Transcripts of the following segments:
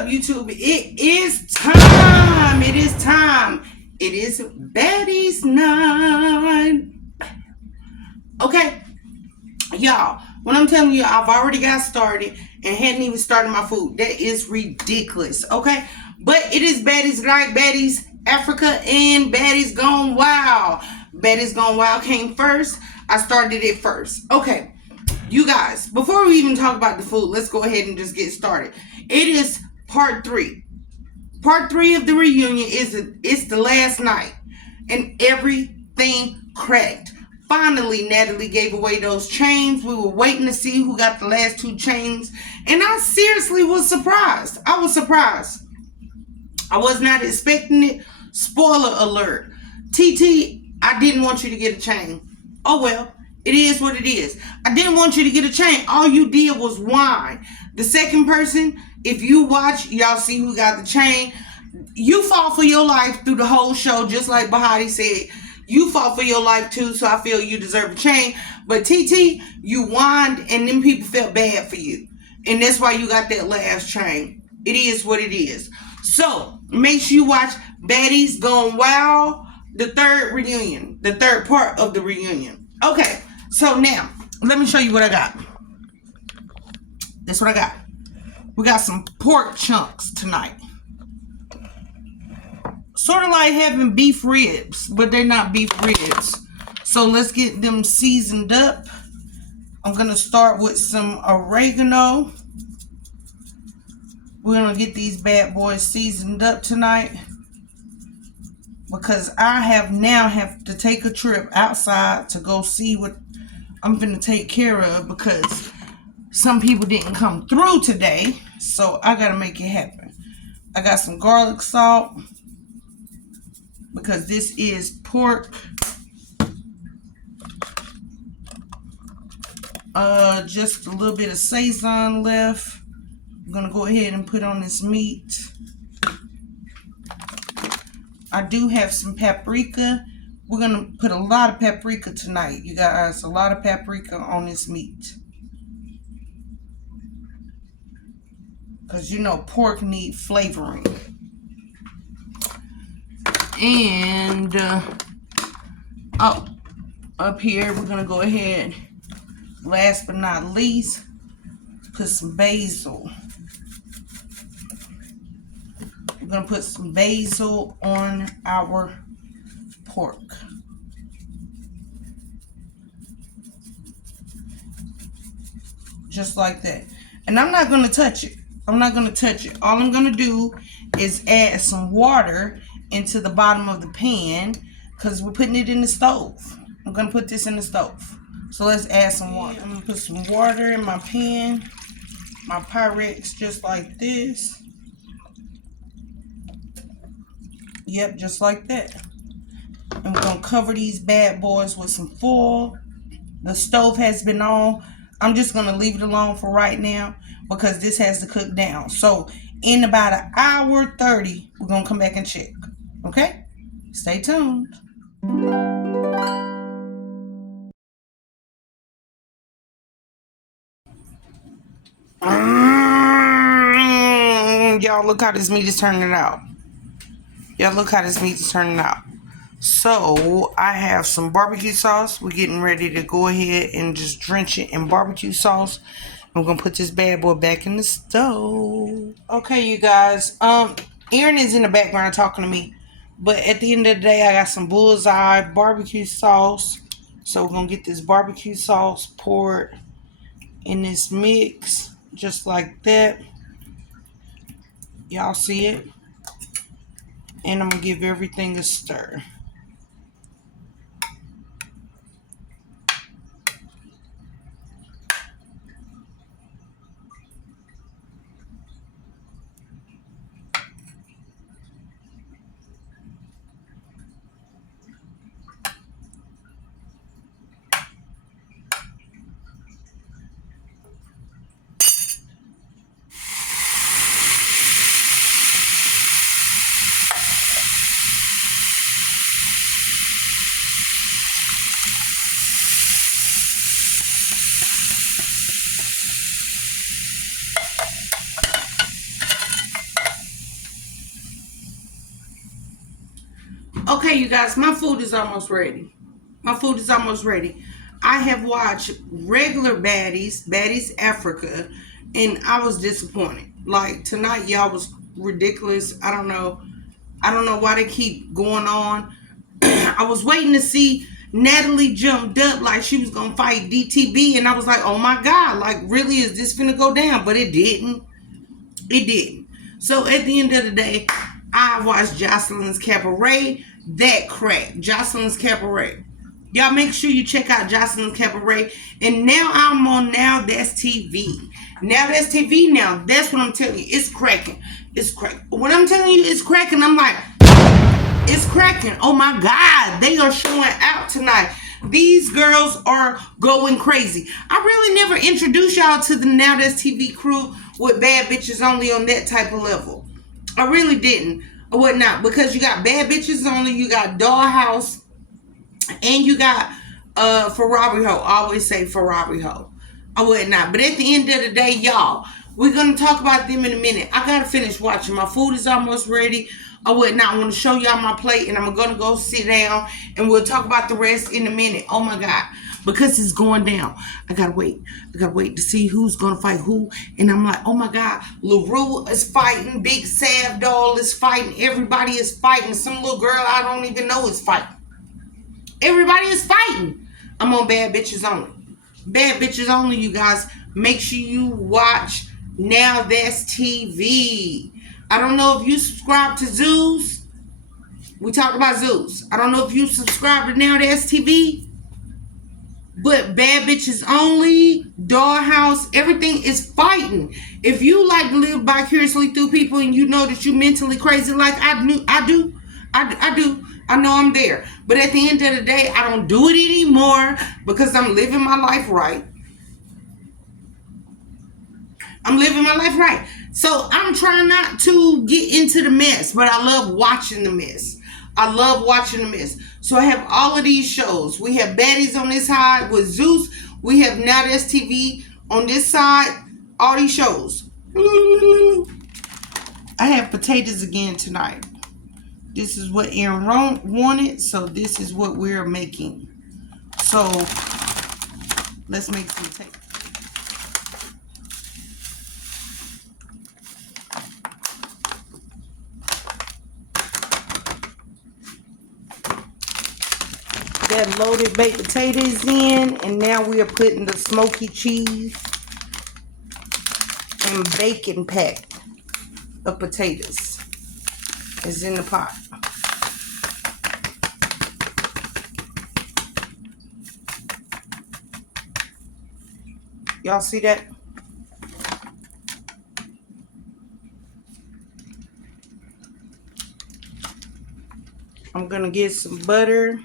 up, YouTube? It is time. It is time. It is baddies night. Okay, y'all. When I'm telling you, I've already got started and hadn't even started my food. That is ridiculous. Okay, but it is baddies night, baddies Africa, and baddies gone wild. Baddies gone wild came first. I started it first. Okay. You guys, before we even talk about the food, let's go ahead and just get started. It is part 3. Part 3 of the reunion it's the last night. And everything cracked. Finally, Natalie gave away those chains. We were waiting to see who got the last 2 chains. And I seriously was surprised. I was surprised. I was not expecting it. Spoiler alert. TT, I didn't want you to get a chain. Oh well. It is what it is. I didn't want you to get a chain. All you did was whine. The second person, if you watch, y'all see who got the chain. You fought for your life through the whole show, just like Bahati said. You fought for your life too, so I feel you deserve a chain. But TT, you whined and them people felt bad for you. And that's why you got that last chain. It is what it is. So, make sure you watch Baddies Gone Wild, the third reunion. The third part of the reunion. Okay. So now, let me show you what I got. That's what I got. We got some pork chunks tonight. Sort of like having beef ribs, but they're not beef ribs. So let's get them seasoned up. I'm going to start with some oregano. We're going to get these bad boys seasoned up tonight. Because I have to take a trip outside to go see what I'm going to take care of, because some people didn't come through today, so I got to make it happen. I got some garlic salt, because this is pork. Just a little bit of Sazon left. I'm going to go ahead and put on this meat. I do have some paprika. We're going to put a lot of paprika tonight, you guys. A lot of paprika on this meat. Because, you know, pork need flavoring. And, up here, we're going to go ahead, last but not least, put some basil. We're going to put some basil on our pork. Just like that. And I'm not going to touch it. I'm not going to touch it. All I'm going to do is add some water into the bottom of the pan, because we're putting it in the stove. I'm going to put this in the stove. So let's add some water. I'm going to put some water in my pan. My Pyrex, just like this. Yep, just like that. And we're going to cover these bad boys with some foil. The stove has been on. I'm just going to leave it alone for right now, because this has to cook down. So in about an hour 30, we're going to come back and check. Okay? Stay tuned. Y'all, look how this meat is turning out. Y'all, look how this meat is turning out. So, I have some barbecue sauce. We're getting ready to go ahead and just drench it in barbecue sauce. I'm going to put this bad boy back in the stove. Okay, you guys. Aaron is in the background talking to me. But at the end of the day, I got some bullseye barbecue sauce. So, we're going to get this barbecue sauce poured in this mix. Just like that. Y'all see it? And I'm going to give everything a stir. you guys, my food is almost ready. My food is almost ready. I have watched regular Baddies Africa, and I was disappointed. Like tonight, y'all was ridiculous. I don't know. I don't know why they keep going on. I was waiting to see Natalie jumped up like she was gonna fight DTB, and I was like, oh my god, like really, is this finna go down? But it didn't. It didn't. So at the end of the day, I watched Jocelyn's Cabaret. That crack. Jocelyn's Cabaret. Y'all make sure you check out Jocelyn's Cabaret. And now I'm on Now That's TV. Now That's TV now. That's what I'm telling you. It's cracking. It's cracking. When I'm telling you it's cracking, I'm like, it's cracking. Oh my God. They are showing out tonight. These girls are going crazy. I really never introduced y'all to the Now That's TV crew with Bad Bitches Only on that type of level. I really didn't. Or whatnot. Because you got Bad Bitches Only, you got Dollhouse, and you got Ferrari Ho. I always say Ferrari Ho. Or whatnot. But at the end of the day, y'all, we're going to talk about them in a minute. I got to finish watching. My food is almost ready. I want to show y'all my plate, and I'm going to go sit down, and we'll talk about the rest in a minute. Oh my God. Because it's going down. I gotta wait. I gotta wait to see who's gonna fight who. And I'm like, oh my God, LaRue is fighting, Big Sav Doll is fighting, everybody is fighting. Some little girl I don't even know is fighting. Everybody is fighting. I'm on Bad Bitches Only. Bad Bitches Only, you guys. Make sure you watch Now That's TV. I don't know if you subscribe to Zues. We talked about Zues. I don't know if you subscribe to Now That's TV. But Bad Bitches Only, Dollhouse, everything is fighting. If you like to live vicariously through people and you know that you're mentally crazy like I do. I know I'm there. But at the end of the day, I don't do it anymore because I'm living my life right. I'm living my life right. So I'm trying not to get into the mess, but I love watching the mess. I love watching the mess. So I have all of these shows. We have Baddies on this side with Zeus. We have Now That's TV on this side. All these shows. I have potatoes again tonight. This is what Aaron wanted. So this is what we're making. So let's make some potatoes. That loaded baked potatoes in, and now we are putting the smoky cheese and bacon pack of potatoes is in the pot. Y'all see that? I'm gonna get some butter.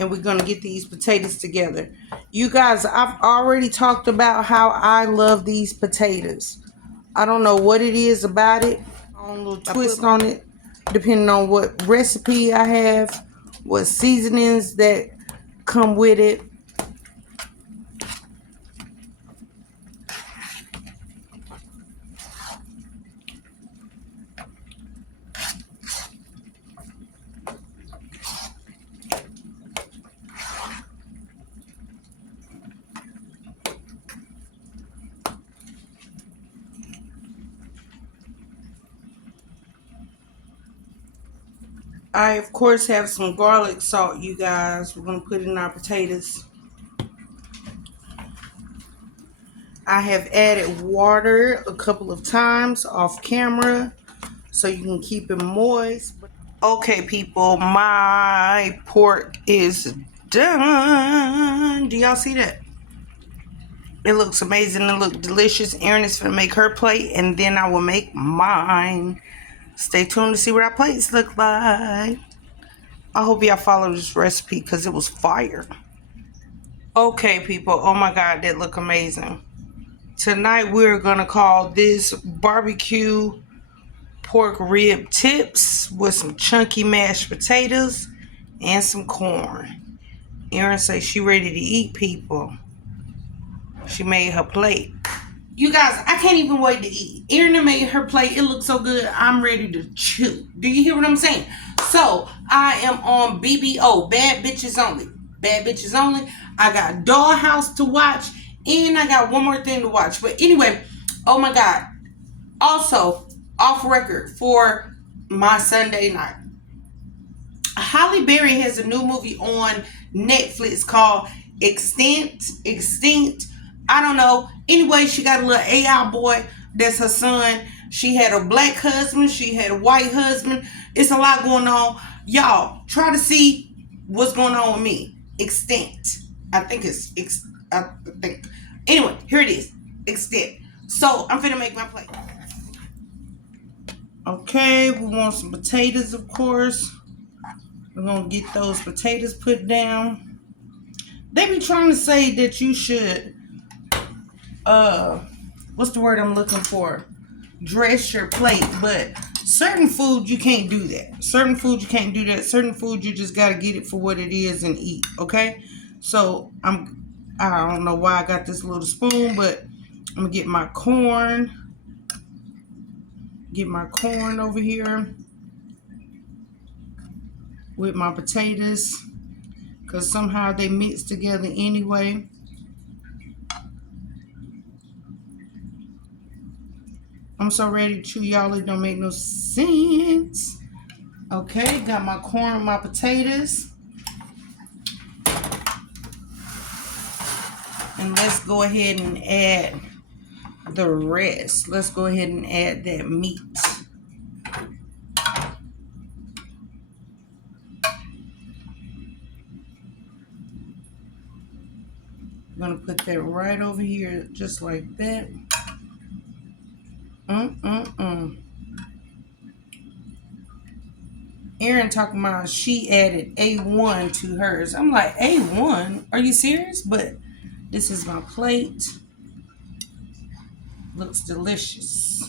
And we're going to get these potatoes together. You guys, I've already talked about how I love these potatoes. I don't know what it is about it. A little twist on it, depending on what recipe I have, what seasonings that come with it. I, of course, have some garlic salt, you guys. We're going to put in our potatoes. I have added water a couple of times off camera so you can keep it moist. Okay, people, my pork is done. Do y'all see that? It looks amazing. It looks delicious. Erin is going to make her plate, and then I will make mine. Stay tuned to see what our plates look like. I hope y'all follow this recipe because it was fire. Okay, people. Oh, my God. That look amazing. Tonight, we're going to call this barbecue pork rib tips with some chunky mashed potatoes and some corn. Erin says she ready to eat, people. She made her plate. You guys, I can't even wait to eat. Erin made her plate. It looks so good. I'm ready to chew. Do you hear what I'm saying? So, I am on BBO, Bad Bitches Only. Bad Bitches Only. I got Dollhouse to watch. And I got one more thing to watch. But anyway, oh my God. Also, off record for my Sunday night. Halle Berry has a new movie on Netflix called Extinct. I don't know. Anyway, she got a little AI boy that's her son. She had a black husband. She had a white husband. It's a lot going on. Y'all, try to see what's going on with me. Extinct. I think it's I think. Anyway, here it is. Extinct. So I'm finna make my plate. Okay, we want some potatoes, of course. We're gonna get those potatoes put down. They be trying to say that you should, what's the word I'm looking for? Dress your plate, but certain food you can't do that. Certain food you can't do that. Certain food you just gotta get it for what it is and eat. Okay, so I don't know why I got this little spoon, but I'm gonna get my corn. Get my corn over here with my potatoes, because somehow they mix together anyway. I'm so ready to chew, y'all. It don't make no sense. Okay, got my corn, my potatoes. And let's go ahead and add the rest. Let's go ahead and add that meat. I'm gonna put that right over here, just like that. Erin talking about she added A1 to hers. I'm like, A1? Are you serious? But this is my plate. Looks delicious.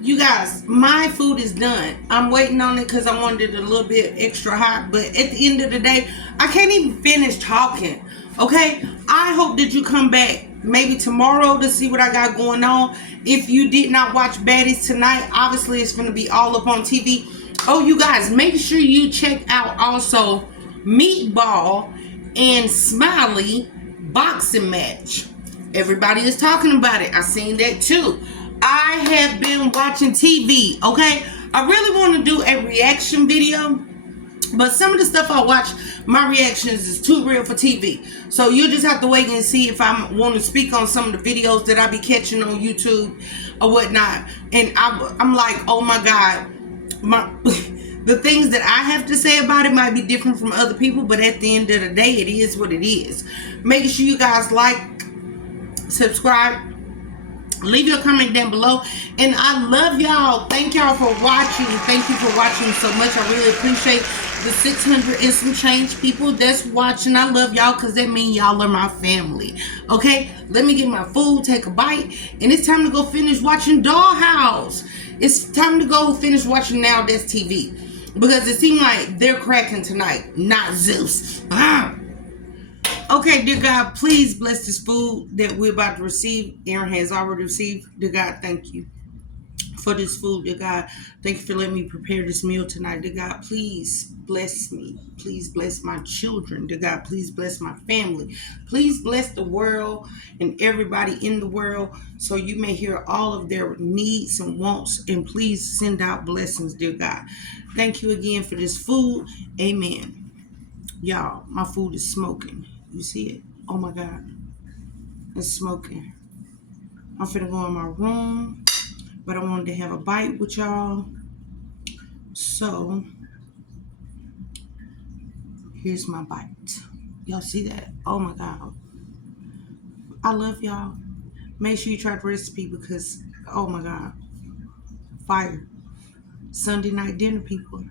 You guys, my food is done. I'm waiting on it because I wanted it a little bit extra hot. But at the end of the day, I can't even finish talking. Okay? I hope that you come back maybe tomorrow to see what I got going on. If you did not watch Baddies tonight, obviously it's going to be all up on TV. Oh, you guys, make sure you check out also Meatball and Smiley boxing match. Everybody is talking about it. I seen that too. I have been watching TV, okay? I really want to do a reaction video, but some of the stuff I watch, my reactions is too real for TV. So you just have to wait and see if I want to speak on some of the videos that I be catching on YouTube or whatnot. And I'm like, oh my God, the things that I have to say about it might be different from other people, but at the end of the day, it is what it is. Make sure you guys like, subscribe, leave your comment down below, and I love y'all. Thank y'all for watching. Thank you for watching so much. I really appreciate the 600 and some change people that's watching. I love y'all because that means y'all are my family. Okay, let me get my food, take a bite, and it's time to go finish watching Dollhouse. It's time to go finish watching Now That's TV, because it seemed like they're cracking tonight, not Zeus. Okay, dear God, please bless this food that we're about to receive. Erin has already received. Dear God, thank you for this food, dear God. Thank you for letting me prepare this meal tonight, dear God. Please bless me. Please bless my children, dear God. Please bless my family. Please bless the world and everybody in the world, so you may hear all of their needs and wants, and please send out blessings, dear God. Thank you again for this food. Amen. Y'all, my food is smoking. You see it? Oh my God. It's smoking. I'm finna go in my room, but I wanted to have a bite with y'all. So, here's my bite. Y'all see that? Oh my God. I love y'all. Make sure you try the recipe because, oh my God. Fire. Sunday night dinner, people.